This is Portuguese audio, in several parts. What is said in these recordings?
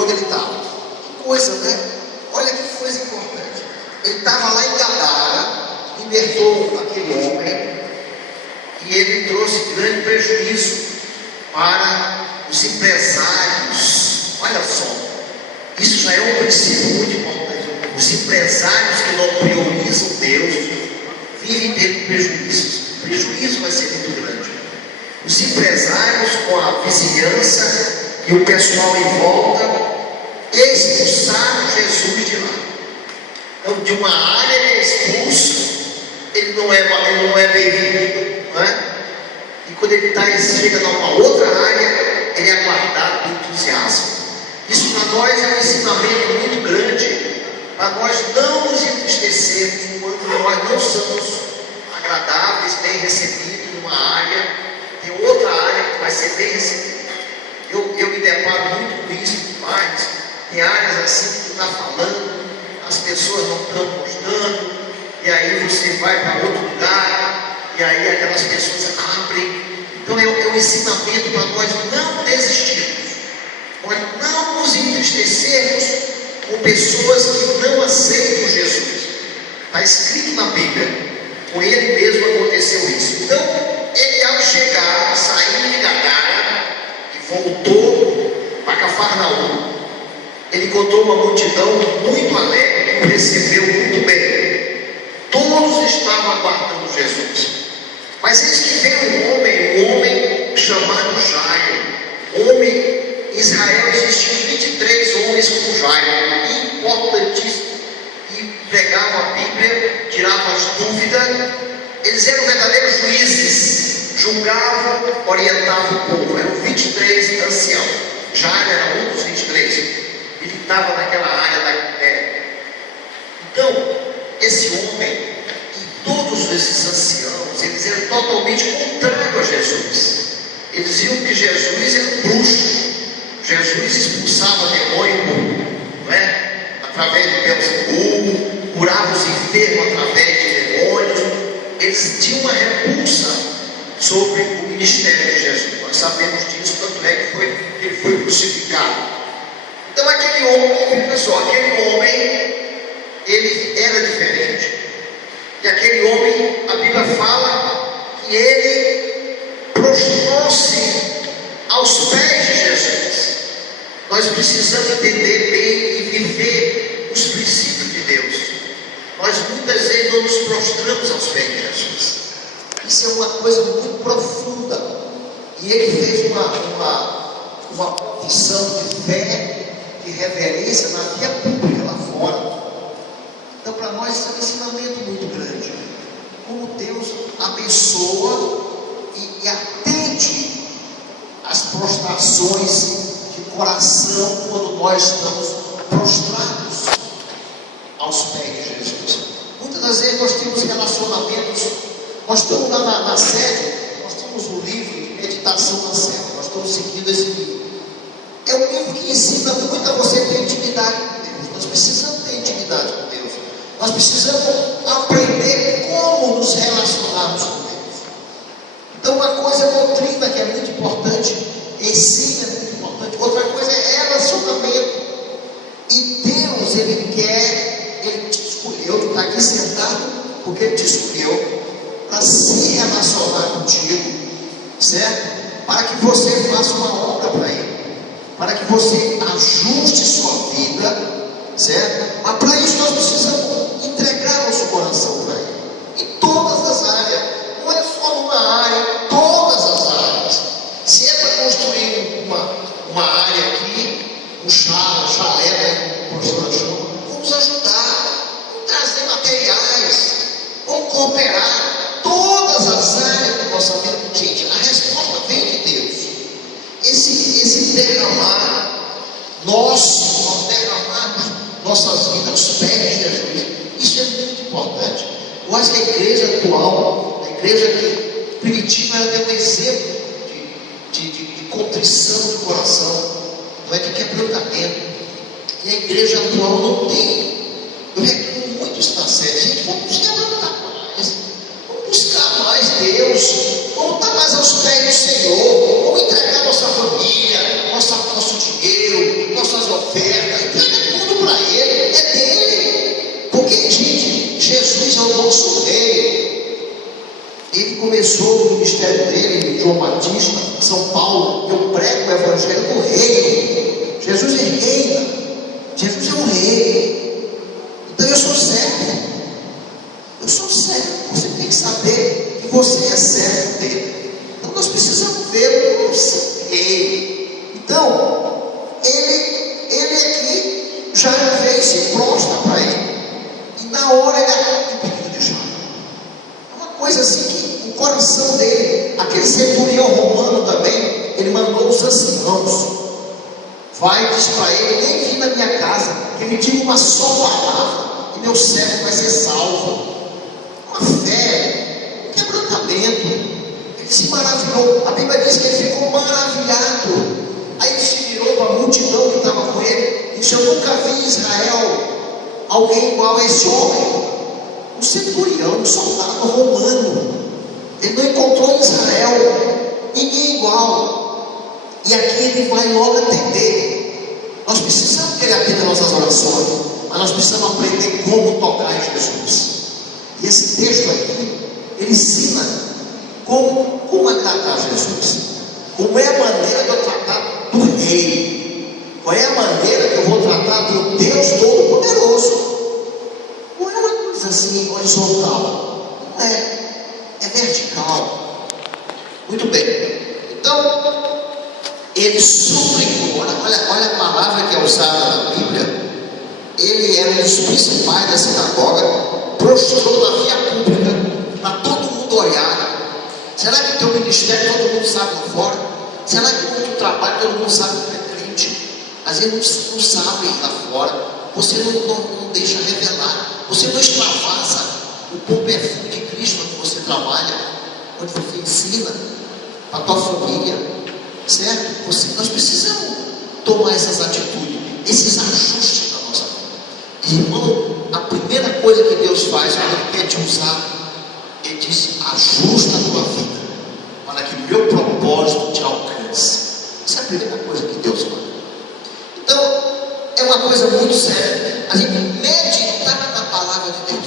onde ele estava. Que coisa, né? Olha que coisa importante. Ele estava lá em Gadara, libertou aquele homem, e ele trouxe grande prejuízo para os empresários. Olha só, isso já é um princípio muito importante. Os empresários que não priorizam Deus vivem tendo prejuízos. O prejuízo vai ser muito grande. Os empresários, com a vizinhança e o pessoal em volta, expulsaram Jesus de lá. Então, de uma área ele é expulso, ele não é bem-vindo, não é? E quando ele chega numa outra área, ele é aguardado com entusiasmo. Isso para nós é um ensinamento muito grande, para nós não nos entristecermos quando nós não somos agradáveis, bem recebidos numa área, tem outra área que vai ser bem recebida. Eu me deparo muito com isso, mas tem áreas assim que tu está falando, as pessoas não estão gostando, e aí você vai para outro lugar, e aí aquelas pessoas abrem. Então é um ensinamento para nós não desistirmos, nós não nos entristecermos com pessoas que não aceitam Jesus. Está escrito na Bíblia, com ele mesmo aconteceu isso. Então, ele ao chegar, saindo de Gadara, e voltou para Cafarnaum, ele encontrou uma multidão muito alegre, que o recebeu muito bem. Todos estavam aguardando Jesus. Mas eis que veio um homem chamado Jairo. Em Israel existiam 23 homens como Jairo, importantíssimos, e pregavam a Bíblia, tiravam as dúvidas. Eles eram verdadeiros juízes, julgavam, orientavam o povo. Eram 23 anciãos. Jairo era um dos 23. Ele estava naquela área da Galiléia. Então, esse homem e todos esses anciãos, eles eram totalmente contrários a Jesus. Eles diziam que Jesus era um bruxo. Jesus expulsava demônio, não é? Através de Beelzebub, curava os enfermos através de demônios. Eles tinham uma repulsa sobre o ministério de Jesus. Nós sabemos disso, tanto é que ele foi crucificado. Então aquele homem, pessoal, ele era diferente. E aquele homem, a Bíblia fala que ele prostrou-se aos pés de Jesus. Nós precisamos entender bem e viver os princípios de Deus. Nós muitas vezes não nos prostramos aos pés de Jesus. Isso é uma coisa muito profunda. E ele fez uma confissão de fé, de reverência na via pública lá fora. Então para nós isso é um ensinamento muito grande. Como Deus abençoa e atende às prostrações de coração quando nós estamos prostrados aos pés de Jesus. Muitas das vezes nós temos relacionamentos, nós estamos lá na sede, nós temos um livro de meditação na sede, nós estamos seguindo esse livro. É um livro que ensina muito a você ter intimidade com Deus. Nós precisamos ter intimidade com Deus. Nós precisamos aprender como nos relacionarmos com Deus. Então uma coisa é doutrina, que é muito importante, ensino é muito importante. Outra coisa é relacionamento. E Deus, Ele te escolheu, tu está aqui sentado porque Ele te escolheu para se relacionar contigo, certo? Para que você faça uma obra para Ele, para que você ajuste sua vida, certo? Mas para isso nós precisamos entregar nosso coração para Ele, em todas as áreas, não é só numa área, em todas as áreas. Se é para construir uma área aqui, um chalé, né, como o professor achou, vamos ajudar, vamos trazer materiais, vamos cooperar, todas as áreas da nossa vida. Gente, a resposta vem de Deus. Esse derramar, nós derramarmos nossas vidas aos pés de Jesus, isso é muito importante. Eu acho que a igreja atual, a igreja primitiva, ela tem um exemplo de contrição do coração, não é de quebrantamento. E a igreja atual não tem. Eu reclamo muito isso na sede. Gente, vamos quebrantar mais, vamos buscar mais Deus, vamos estar mais aos pés do Senhor, vamos entregar nossa família, nosso dinheiro, nossas ofertas. oferta, entrega tudo para ele, é dele. Porque, gente, Jesus é o nosso rei. Ele começou o ministério dele, João Batista, São Paulo. Eu prego o evangelho do reino. Jesus é reina. Jesus é um rei. Então eu sou servo. Eu sou servo. Você tem que saber que você é servo dele. Então nós precisamos ver o nosso rei. Então, ele aqui já veio, se prostra para ele. E na hora ele acolhe o pedido de Jairo. É uma coisa assim que o coração dele, aquele centurião romano também, ele mandou os anciãos. Vai e diz para ele: nem vim na minha casa, que me diga uma só palavra e meu servo vai ser salvo. Uma fé, um quebrantamento. Ele se maravilhou. A Bíblia diz que ele ficou maravilhado. Aí ele se virou para a multidão que estava com ele e disse: eu nunca vi em Israel alguém igual a esse homem. Um centurião, um soldado romano. Ele não encontrou em Israel ninguém igual. E aqui ele vai logo atender. Nós precisamos que ele atenda nossas orações, mas nós precisamos aprender como tocar em Jesus. E esse texto aqui, ele ensina como agradar Jesus. Como é a maneira de eu tratar do rei. Qual é a maneira que eu vou tratar do Deus Todo-Poderoso. Não é uma coisa assim horizontal. Não é. É vertical. Muito bem. Então, ele suplicou. Olha a palavra que é usada na Bíblia. Ele era um dos principais da sinagoga, prostrou na via pública, para todo mundo olhar. Será que teu ministério todo mundo sabe lá fora? Será que o teu trabalho todo mundo sabe que é crente? Às vezes não sabe lá fora. Você não deixa revelar. Você não extravasa o bom perfume de Cristo onde você trabalha, onde você ensina para a tua família. Certo? Nós precisamos tomar essas atitudes, esses ajustes na nossa vida. Irmão, a primeira coisa que Deus faz quando Ele quer te usar, Ele diz: ajusta a tua vida, para que o meu propósito te alcance. Essa é a primeira coisa que Deus faz. Então, é uma coisa muito séria. A gente meditar na palavra de Deus.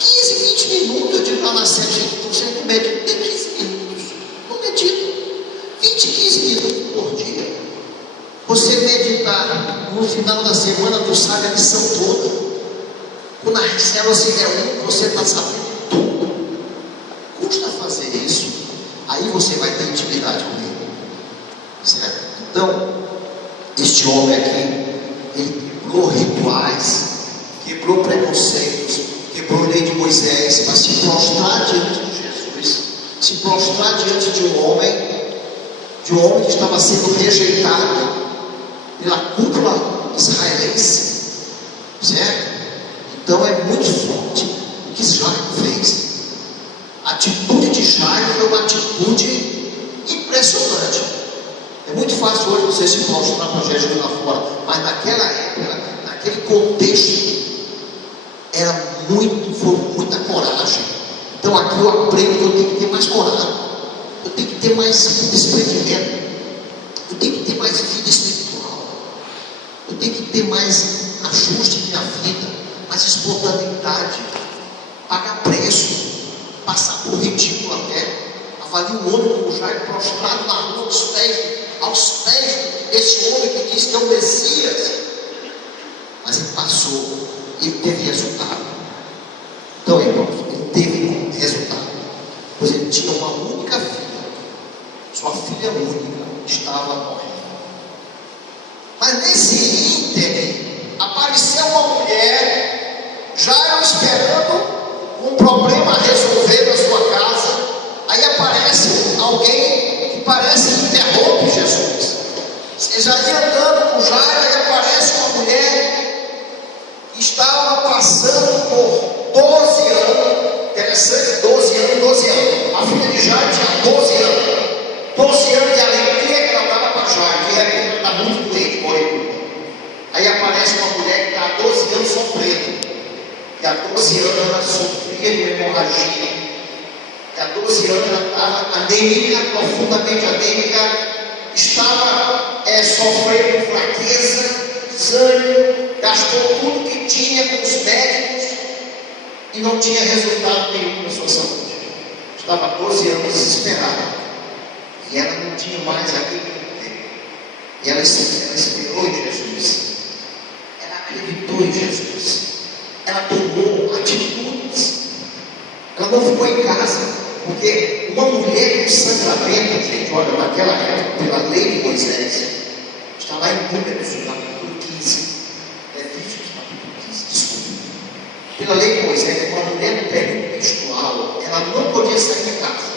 15, 20 minutos, eu digo lá na série, gente, você não medita, tem 15 minutos. Não medita. 20, 15 minutos por dia. Você meditar no final da semana, tu sabe a lição toda. Quando a célula se reúne, você está sabendo tudo. Custa fazer isso. Aí você vai ter intimidade com ele. Certo? Então, este homem aqui, ele quebrou rituais, quebrou preconceitos, quebrou a lei de Moisés, para se prostrar diante de Jesus, se prostrar diante de um homem que estava sendo rejeitado pela cúpula israelense, certo? Então é muito forte o que Jairo fez. A atitude de Jairo foi uma atitude impressionante. É muito fácil hoje você se prostrar para Jesus lá fora, mas naquela época, naquele contexto, foi muita coragem. Então aqui eu aprendo que eu tenho que ter mais coragem. Eu tenho que ter mais desprendimento. Eu tenho que ter mais vida espiritual. Eu tenho que ter mais ajuste em minha vida, mais espontaneidade, pagar preço, passar por ridículo até. Avalie um homem como Jairo prostrado na rua aos pés desse homem que diz que é o Messias. Mas ele passou e ele teve resultado. Então, irmãos, ele teve resultado. Pois ele tinha uma única filha. Sua filha única estava morrendo. Mas nesse ínterim, apareceu uma mulher, Jairo esperando um problema a resolver na sua casa. Aí aparece alguém que parece que interrompe Jesus. Você já ia andando com Jairo, aí aparece uma mulher que estava passando por 12 anos. Interessante, 12 anos. A filha de Jairo tinha 12 anos. 12 anos de alegria que ela dava para Jairo, que era está muito doente, morreu. Aí aparece uma mulher que está há 12 anos sofrendo. E há 12 anos ela sofria de hemorragia. E há 12 anos ela estava anêmica, profundamente anêmica. Estava sofrendo com fraqueza. tinha com os médicos e não tinha resultado nenhum na sua saúde. Estava há 12 anos desesperada. E ela não tinha mais aquilo que tem. E ela esperou em Jesus. Ela acreditou em Jesus. Ela tomou atitudes. Ela não ficou em casa. Porque uma mulher com sangramento, gente, olha, naquela época, pela lei de Moisés, está lá em Números, capítulo 15. Levíticos, capítulo 15, desculpa. Pela lei de Moisés, uma mulher no período menstrual, ela não podia sair de casa.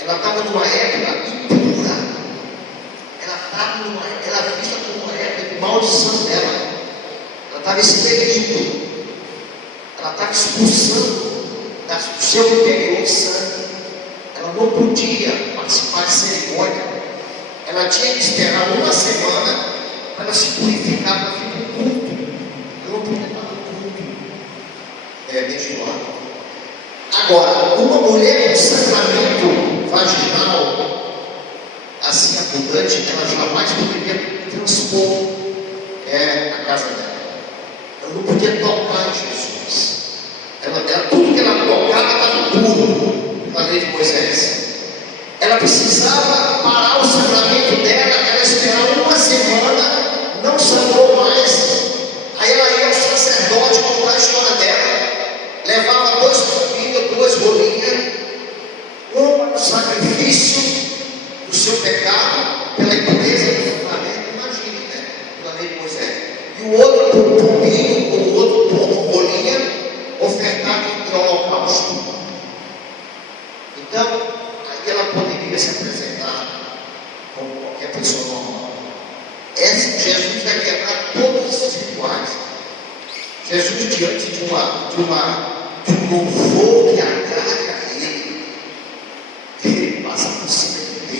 Ela estava numa época impura. Ela era vista como uma época de maldição dela. Ela estava expelindo. Ela estava expulsando do seu interior sangue. Ela não podia participar de cerimônia. Ela tinha que esperar uma semana para ela se purificar para vir para o culto. Ela não podia estar no culto menstrual. Agora, uma mulher com sangramento vaginal assim abundante, ela jamais poderia transpor a casa dela. Ela não podia tocar em Jesus. Tudo que ela tocava estava puro pela lei de Moisés. Ela precisava parar o sangramento dela, ela esperava uma semana, não sangrou mais. Aí ela ia ao sacerdote contar a história dela, levava 2 pombinhos, 2 rolinhas, uma no sacrifício do seu pecado, pela impureza do sangramento, imagine, né? Pela lei de Moisés. E o outro pombinho, ou outro rolinha, ofertado em holocausto. Então, aí ela poderia se apresentar como qualquer pessoa normal. Jesus vai quebrar todos esses rituais. Jesus, diante de um louvor que agrade a ele passa por cima de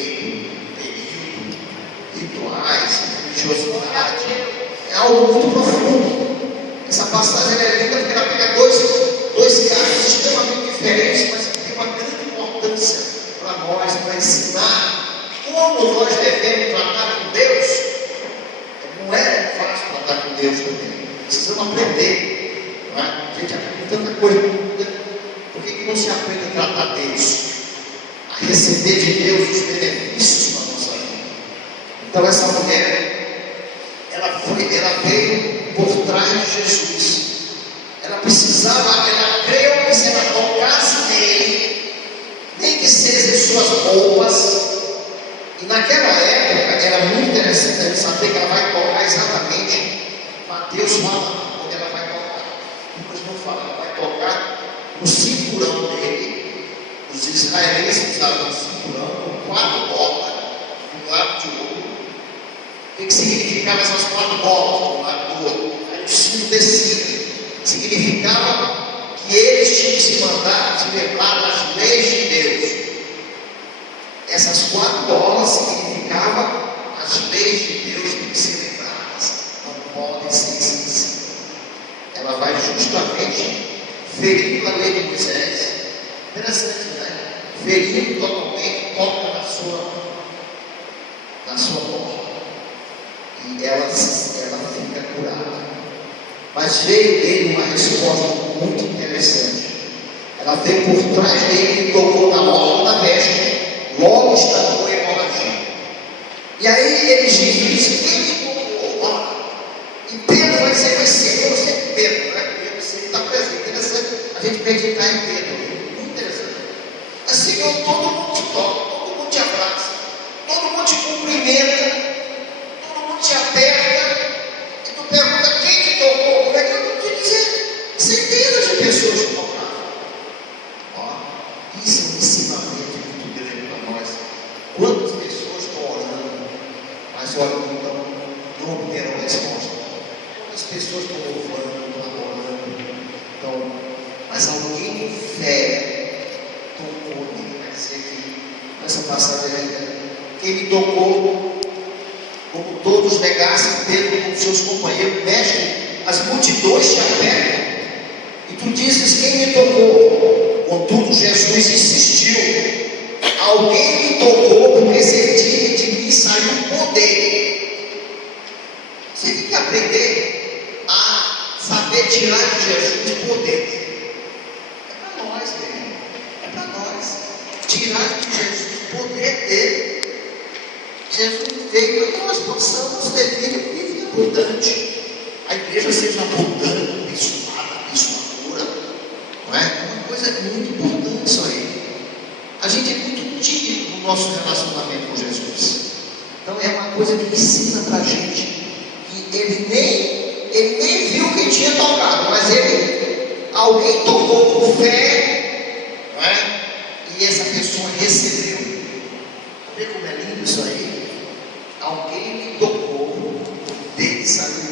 período, rituais, religiosidade. É algo muito profundo. Essa passagem é linda porque ela pega dois casos extremamente diferentes, mas que tem uma grande importância para nós, para ensinar como nós devemos tratar com Deus. Não é fácil tratar com Deus também. Precisamos aprender. Não é? A gente aprende tanta coisa. Por que não se aprende a tratar Deus? A receber de Deus os benefícios para a nossa vida. Então essa mulher, ela veio por trás de Jesus. Ela precisava, ela creu que se ela tocasse nele, nem que seja em suas roupas. E naquela época era muito interessante a gente saber que ela vai tocar exatamente. Mateus fala onde ela vai tocar. Lucas não fala, ela vai tocar no cinturão dele. Os israelenses usavam um cinturão com 4 bolas de um lado de outro. O que significava essas 4 bolas de um lado do outro? Aí o sino descia. Significava que eles tinham que se mandar, se lembrar das leis de Deus. Essas 4 bolas significavam as leis de Deus têm que ser lembradas, não podem ser esquecidas. Ela vai justamente ferindo a lei de Moisés. Interessante, né? Ferindo totalmente, toca na sua bola. E ela fica curada. Mas veio dele uma resposta muito interessante. Ela veio por trás dele e tocou na orla da veste, logo estancou a hemorragia. E aí eles dizem: quem me tocou? E Pedro vai dizer: vai ser eu, sempre Pedro, né? Pedro sempre está presente. Interessante a gente meditar em Pedro. Muito interessante. Assim, todo mundo te toca, todo mundo te abraça, todo mundo te cumprimenta, todo mundo te aperta. E tu pergunta: quem te tocou? Como é que eu vou te dizer? Centenas de pessoas te tocaram. Isso é um ensinamento muito grande para nós. Quantas pessoas estão orando, mas olha, não obterão resposta. Quantas pessoas estão louvando, estão adorando, mas alguém com fé tocou nele. Quer dizer que nessa passagem ainda, quem me tocou, como todos negassem Pedro com seus companheiros: mestre, as multidões te apertam, e tu dizes: quem me tocou? Contudo, Jesus insistiu: alguém me tocou, porque de mim saiu poder. Você tem que aprender a saber de Jesus poder. É para nós, meu irmão. É para nós. Tirar de Jesus o poder dele. Jesus veio para que nós possamos ter vida e vida abundante. A igreja seja abundante, abençoada, abençoadora. Não é? É uma coisa muito importante isso aí. A gente é muito tímido no nosso relacionamento com Jesus. Então é uma coisa que ensina para a gente que ele nem viu quem tinha tocado, mas alguém tocou com fé, não é? E essa pessoa recebeu. Vê como é lindo isso aí? Alguém me tocou, dele saiu